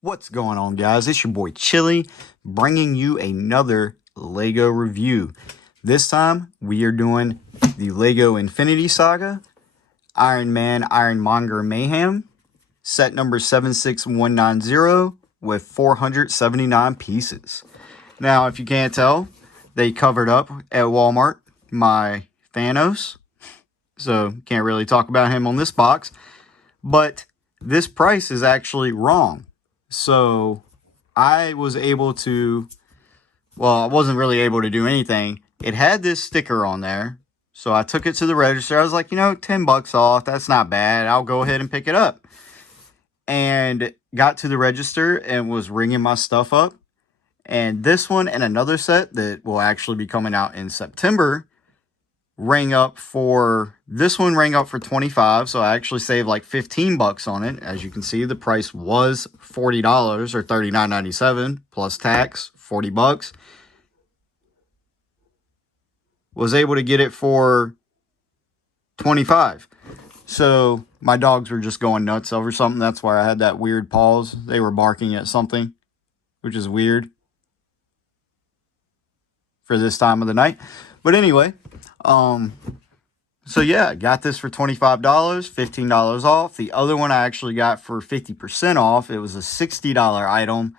What's going on, guys? It's your boy Chili bringing you another Lego review. This time we are doing the Lego Infinity Saga Iron Man Iron Monger Mayhem set number 76190 with 479 pieces. Now, if you can't tell, they covered up at Walmart my Thanos, so can't really talk about him on this box, but this price is actually wrong. So I was able to, well, I wasn't really able to do anything. It had this sticker on there. So I took it to the register. I was like, $10 off. That's not bad. I'll go ahead and pick it up. And got to the register and was ringing my stuff up. And this one and another set that will actually be coming out in September this one rang up for 25, so I actually saved like 15 bucks on it. As you can see, the price was $40 or $39.97 plus tax, 40 bucks. Was able to get it for 25. So my dogs were just going nuts over something. That's why I had that weird pause. They were barking at something, which is weird for this time of the night. But anyway, so yeah, got this for $25, $15 off. The other one I actually got for 50% off. It was a $60 item.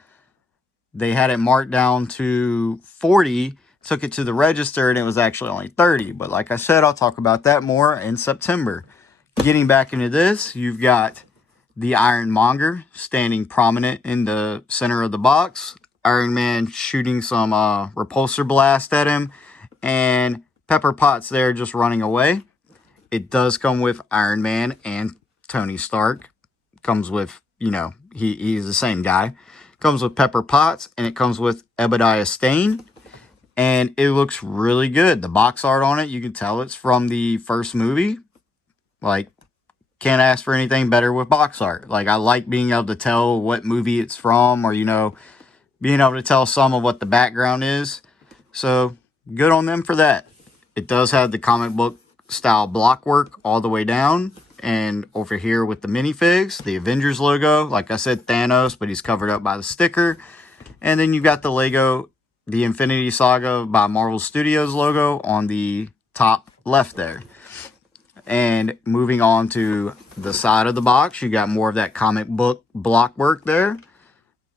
They had it marked down to 40, took it to the register, and it was actually only 30. But like I said, I'll talk about that more in September. Getting back into this, you've got the Iron Monger standing prominent in the center of the box. Iron Man shooting some repulsor blast at him, and Pepper Potts there just running away. It does come with Iron Man and Tony Stark. Comes with, he's the same guy. Comes with Pepper Potts, and it comes with Obadiah Stane. And it looks really good. The box art on it, you can tell it's from the first movie. Like, can't ask for anything better with box art. Like, I like being able to tell what movie it's from, or, being able to tell some of what the background is. So, good on them for that. It does have the comic book style block work all the way down. And over here with the minifigs, the Avengers logo. Like I said, Thanos, but he's covered up by the sticker. And then you've got the Lego, the Infinity Saga by Marvel Studios logo on the top left there. And moving on to the side of the box, you got more of that comic book block work there.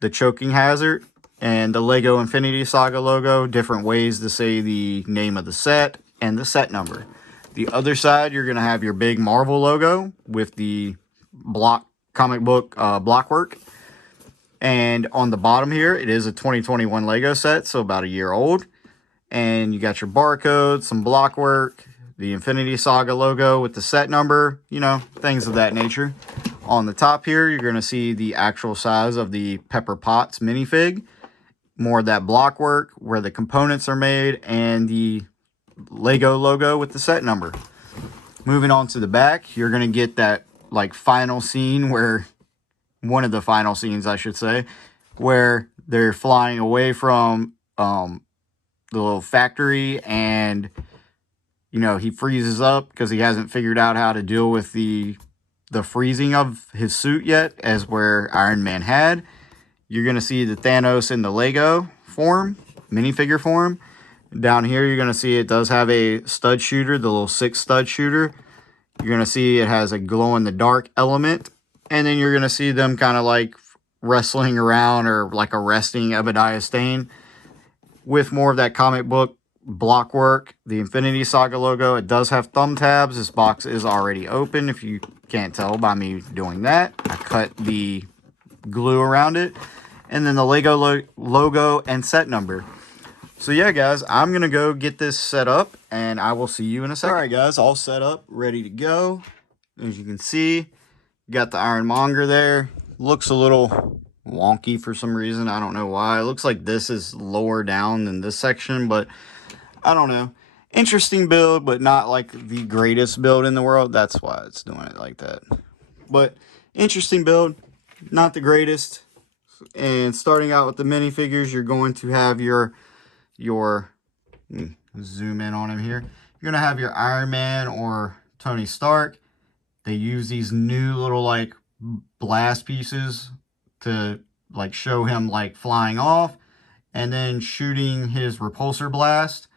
The choking hazard and the Lego Infinity Saga logo. Different ways to say the name of the set and the set number. The other side, you're going to have your big Marvel logo with the comic book block work. And on the bottom here, it is a 2021 Lego set, so about a year old. And you got your barcode, some block work, the Infinity Saga logo with the set number, things of that nature. On the top here, you're going to see the actual size of the Pepper Potts minifig. More of that block work, where the components are made, and the Lego logo with the set number. Moving on to the back, you're going to get that final scene where, one of the final scenes I should say, where they're flying away from the little factory, and he freezes up because he hasn't figured out how to deal with the freezing of his suit yet, as where Iron Man had. You're going to see the Thanos in the Lego form, minifigure form. Down here, you're going to see it does have a stud shooter, the little 6 stud shooter. You're going to see it has a glow-in-the-dark element. And then you're going to see them kind of like wrestling around or like arresting Obadiah Stane with more of that comic book block work. The Infinity Saga logo, it does have thumb tabs. This box is already open, if you can't tell by me doing that. I cut the glue around it. And then the Lego logo and set number. So yeah, guys, I'm going to go get this set up, and I will see you in a second. All right, guys, all set up, ready to go. As you can see, got the Iron Monger there. Looks a little wonky for some reason. I don't know why. It looks like this is lower down than this section, but I don't know. Interesting build, but not like the greatest build in the world. That's why it's doing it like that. But interesting build, not the greatest. And starting out with the minifigures, you're going to have your zoom in on him here. You're going to have your Iron Man or Tony Stark. They use these new little blast pieces to like show him like flying off and then shooting his repulsor blast,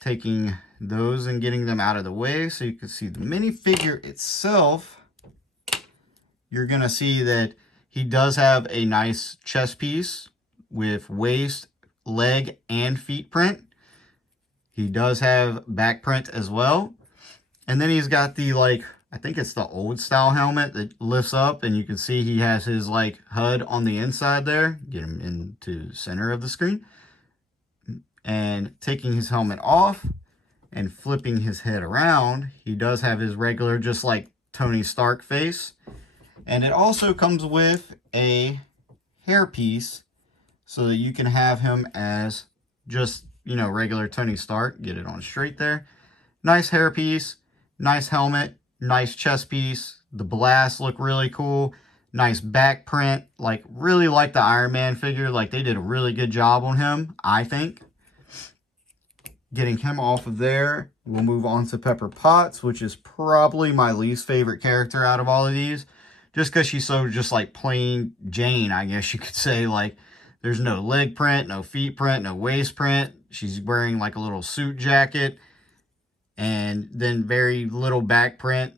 taking those and getting them out of the way so you can see the minifigure itself. You're going to see that he does have a nice chest piece with waist, leg, and feet print. He does have back print as well. And then he's got the, like, I think it's the old style helmet that lifts up, and you can see he has his, like, HUD on the inside there. Get him into the center of the screen. And taking his helmet off and flipping his head around, he does have his regular, just like Tony Stark face. And it also comes with a hairpiece so that you can have him as just, you know, regular Tony Stark. Get it on straight there. Nice hairpiece, nice helmet, nice chest piece. The blasts look really cool. Nice back print. Like, really like the Iron Man figure. Like, they did a really good job on him, I think. Getting him off of there, we'll move on to Pepper Potts, which is probably my least favorite character out of all of these. Just because she's so just like plain Jane, I guess you could say. Like, there's no leg print, no feet print, no waist print. She's wearing like a little suit jacket. And then very little back print.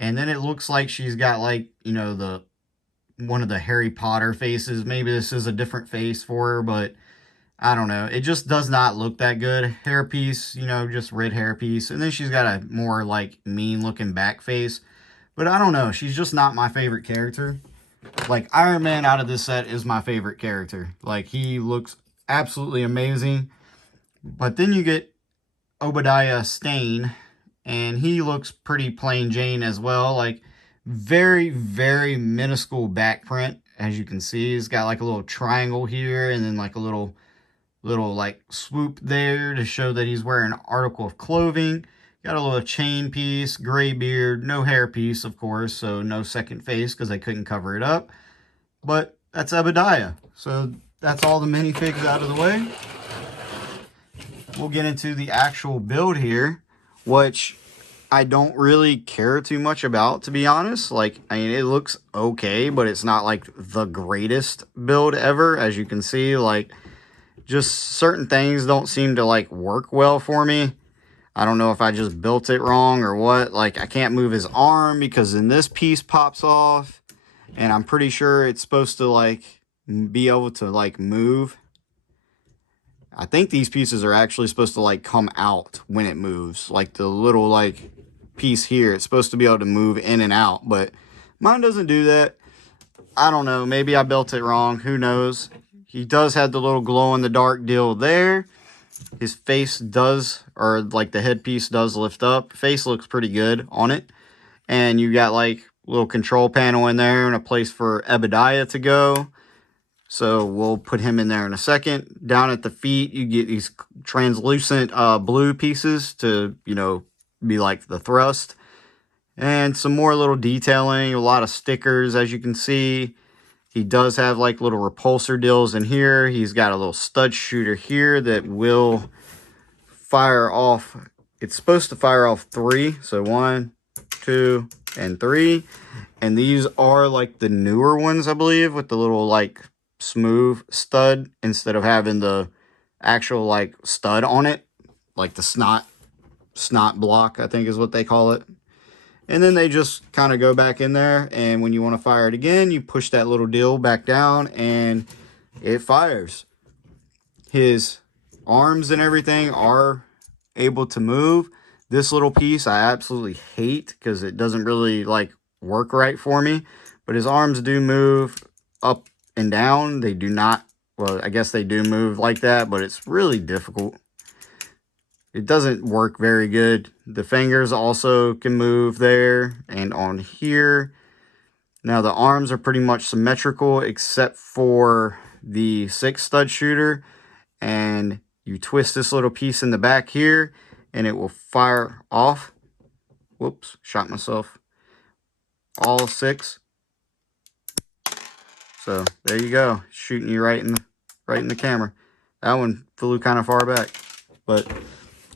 And then it looks like she's got like, you know, one of the Harry Potter faces. Maybe this is a different face for her, but I don't know. It just does not look that good. Hairpiece, you know, just red hairpiece. And then she's got a more like mean looking back face. But I don't know. She's just not my favorite character. Like, Iron Man out of this set is my favorite character. Like, he looks absolutely amazing. But then you get Obadiah Stane, and he looks pretty plain Jane as well. Like, very, very minuscule back print. As you can see, he's got like a little triangle here and then like a little like swoop there to show that he's wearing an article of clothing. Got a little chain piece, gray beard, no hair piece, of course, so no second face because they couldn't cover it up. But that's Obadiah. So that's all the minifigs out of the way. We'll get into the actual build here, which I don't really care too much about, to be honest. Like, I mean, it looks okay, but it's not like the greatest build ever. As you can see, like, just certain things don't seem to like work well for me. I don't know if I just built it wrong or what. Like, I can't move his arm because then this piece pops off. And I'm pretty sure it's supposed to, like, be able to, like, move. I think these pieces are actually supposed to, like, come out when it moves. Like, the little, like, piece here. It's supposed to be able to move in and out. But mine doesn't do that. I don't know. Maybe I built it wrong. Who knows? He does have the little glow-in-the-dark deal there. His face does, or like the headpiece does lift up. Face looks pretty good on it. And you got like a little control panel in there and a place for Obadiah to go. So we'll put him in there in a second. Down at the feet, you get these translucent blue pieces to, you know, be like the thrust. And some more little detailing, a lot of stickers, as you can see. He does have like little repulsor deals in here. He's got a little stud shooter here that will fire off. It's supposed to fire off 3. So 1, 2, and 3. And these are like the newer ones, I believe, with the little like smooth stud instead of having the actual like stud on it. Like the snot block, I think is what they call it. And then they just kind of go back in there, and when you want to fire it again, you push that little deal back down, and it fires. His arms and everything are able to move. This little piece I absolutely hate because it doesn't really, like, work right for me. But his arms do move up and down. They do not, well, I guess they do move like that, but it's really difficult. It doesn't work very good. The fingers also can move there and on here. Now the arms are pretty much symmetrical except for the 6 stud shooter. And you twist this little piece in the back here and it will fire off. Whoops, shot myself. All 6. So there you go, shooting you right in the camera. That one flew kind of far back, but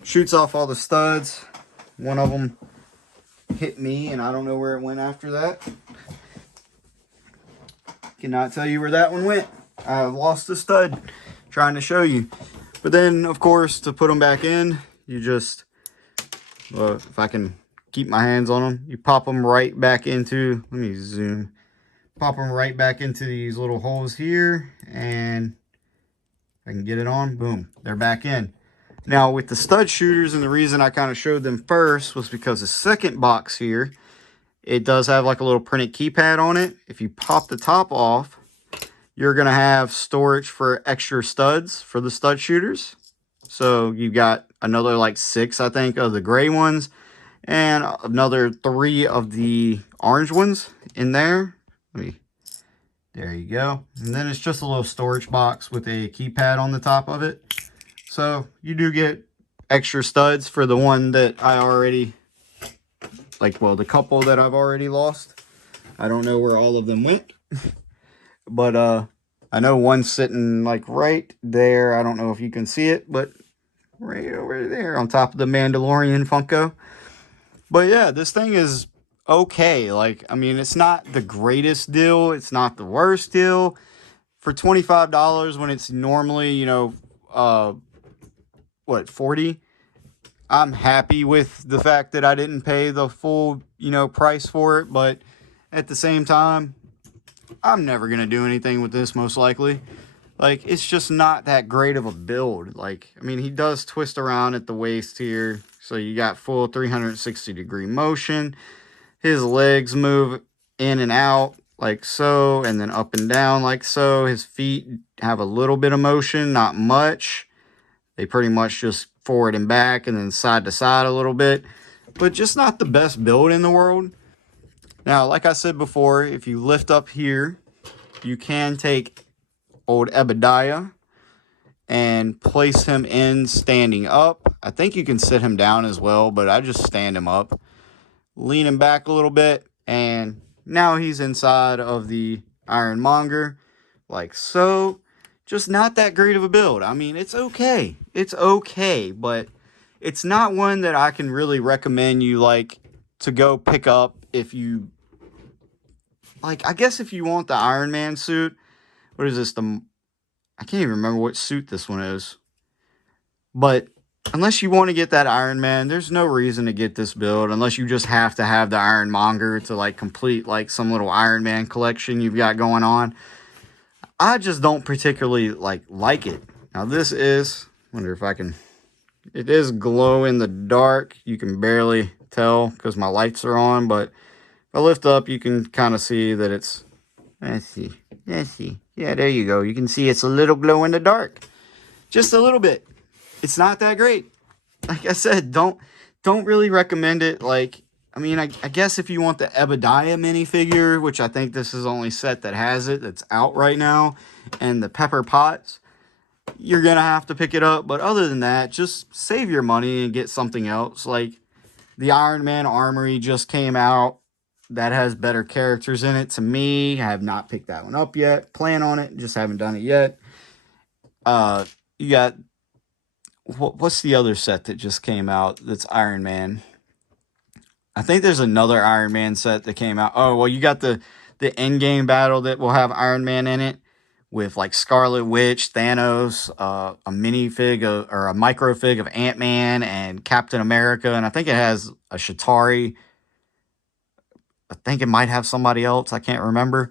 shoots off all the studs. One of them hit me, and I don't know where it went after that. Cannot tell you where that one went. I lost the stud trying to show you. But then, of course, to put them back in, you just, well, if I can keep my hands on them, you pop them right back into, let me zoom, pop them right back into these little holes here, and if I can get it on, boom, they're back in. Now, with the stud shooters, and the reason I kind of showed them first was because the second box here, it does have like a little printed keypad on it. If you pop the top off, you're going to have storage for extra studs for the stud shooters. So you've got another like 6, I think, of the gray ones and another 3 of the orange ones in there. There you go. And then it's just a little storage box with a keypad on the top of it. So you do get extra studs for the one that I already, like, well, the couple that I've already lost. I don't know where all of them went. But I know one's sitting like right there. I don't know if you can see it, but right over there on top of the Mandalorian Funko. But yeah, this thing is okay. Like, I mean, it's not the greatest deal. It's not the worst deal. For $25 when it's normally, you know, what, 40? I'm happy with the fact that I didn't pay the full, you know, price for it. But at the same time, I'm never going to do anything with this, most likely. Like, it's just not that great of a build. Like, I mean, he does twist around at the waist here. So you got full 360-degree motion. His legs move in and out like so, and then up and down like so. His feet have a little bit of motion, not much. They pretty much just forward and back and then side to side a little bit. But just not the best build in the world. Now, like I said before, if you lift up here, you can take old Ebediah and place him in standing up. I think you can sit him down as well, but I just stand him up. Lean him back a little bit, and now he's inside of the Iron Monger, like so. Just not that great of a build. I mean, it's okay. It's okay, but it's not one that I can really recommend you, like, to go pick up if you, like, I guess if you want the Iron Man suit. What is this? I can't even remember what suit this one is. But unless you want to get that Iron Man, there's no reason to get this build unless you just have to have the Iron Monger to, like, complete, like, some little Iron Man collection you've got going on. I just don't particularly like it. Now this is, wonder if I can, it is glow in the dark. You can barely tell because my lights are on, but if I lift up, you can kind of see that it's, let's see. Yeah, there you go. You can see it's a little glow in the dark. Just a little bit. It's not that great. Like I said, don't really recommend it. Like, I mean, I guess if you want the Ebediah minifigure, which I think this is the only set that has it, that's out right now, and the Pepper Potts, you're going to have to pick it up. But other than that, just save your money and get something else. Like, the Iron Man Armory just came out. That has better characters in it to me. I have not picked that one up yet. Plan on it, just haven't done it yet. You got, what's the other set that just came out that's Iron Man? I think there's another Iron Man set that came out. Oh, well, you got the Endgame battle that will have Iron Man in it with, like, Scarlet Witch, Thanos, a minifig or a microfig of Ant-Man and Captain America. And I think it has a Chitauri. I think it might have somebody else. I can't remember.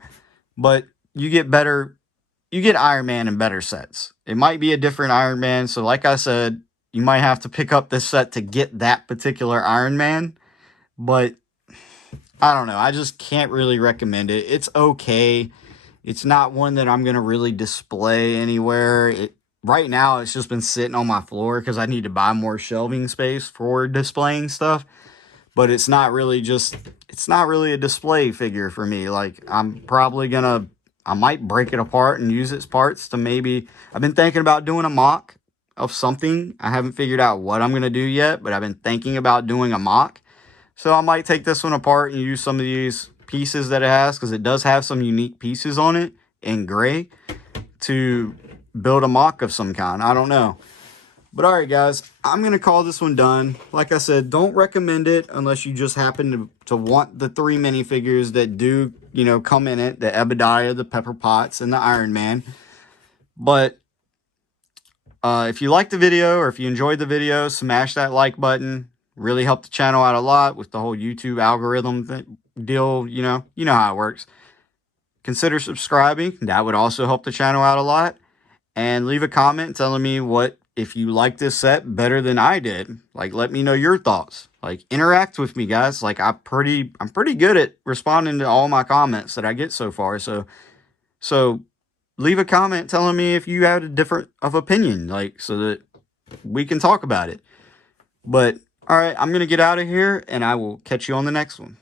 But you get Iron Man in better sets. It might be a different Iron Man. So like I said, you might have to pick up this set to get that particular Iron Man. But I don't know. I just can't really recommend it. It's okay. It's not one that I'm going to really display anywhere. Right now, it's just been sitting on my floor because I need to buy more shelving space for displaying stuff. But it's not really a display figure for me. Like, I'm probably going to, I might break it apart and use its parts to maybe, I've been thinking about doing a mock of something. I haven't figured out what I'm going to do yet, but I've been thinking about doing a mock. So I might take this one apart and use some of these pieces that it has, because it does have some unique pieces on it in gray, to build a mock of some kind. I don't know. But all right, guys, I'm going to call this one done. Like I said, don't recommend it unless you just happen to want the 3 minifigures that do, you know, come in it. The Ebadiah, the Pepper Potts, and the Iron Man. But if you liked the video or if you enjoyed the video, smash that like button. Really helped the channel out a lot with the whole YouTube algorithm deal. You know how it works. Consider subscribing. That would also help the channel out a lot. And leave a comment telling me if you like this set better than I did. Like, let me know your thoughts. Like, interact with me, guys. Like, I'm pretty good at responding to all my comments that I get so far. So leave a comment telling me if you have a different opinion, like, so that we can talk about it. But all right, I'm gonna get out of here, and I will catch you on the next one.